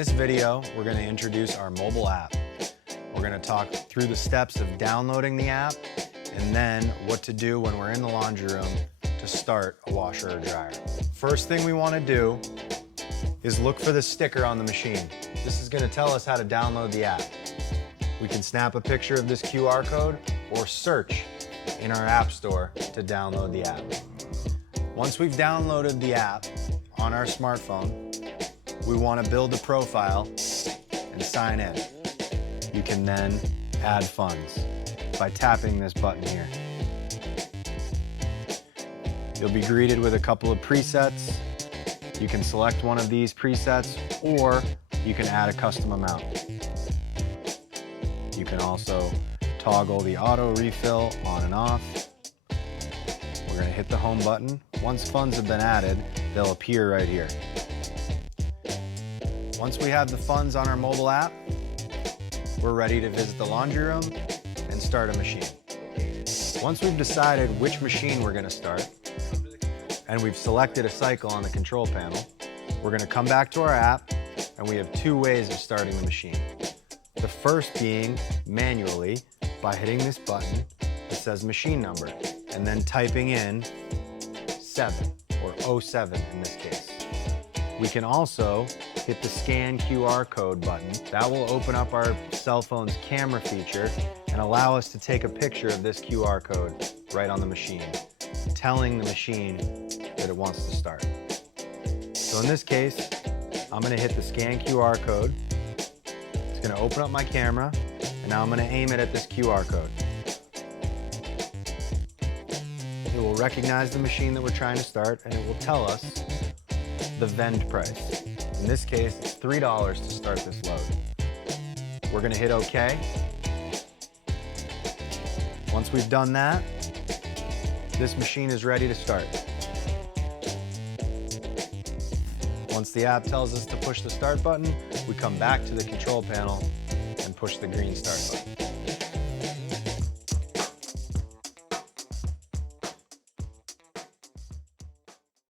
this video, we're going to introduce our mobile app. We're going to talk through the steps of downloading the app and then what to do when we're in the laundry room to start a washer or dryer. First thing we want to do is look for the sticker on the machine. This is going to tell us how to download the app. We can snap a picture of this QR code or search in our app store to download the app. Once we've downloaded the app on our smartphone, we want to build a profile and sign in. You can then add funds by tapping this button here. You'll be greeted with a couple of presets. You can select one of these presets or you can add a custom amount. You can also toggle the auto refill on and off. We're going to hit the home button. Once funds have been added, they'll appear right here. Once we have the funds on our mobile app, we're ready to visit the laundry room and start a machine. Once we've decided which machine we're going to start, and we've selected a cycle on the control panel, we're going to come back to our app, and we have two ways of starting the machine. The first being manually by hitting this button that says machine number, and then typing in 7 or 07 in this case. We can also hit the scan QR code button. That will open up our cell phone's camera feature and allow us to take a picture of this QR code right on the machine, telling the machine that it wants to start. So in this case, I'm going to hit the scan QR code. It's going to open up my camera, and now I'm going to aim it at this QR code. It will recognize the machine that we're trying to start, and it will tell us the vend price. In this case, it's $3 to start this load. We're going to hit OK. Once we've done that, this machine is ready to start. Once the app tells us to push the start button, we come back to the control panel and push the green start button.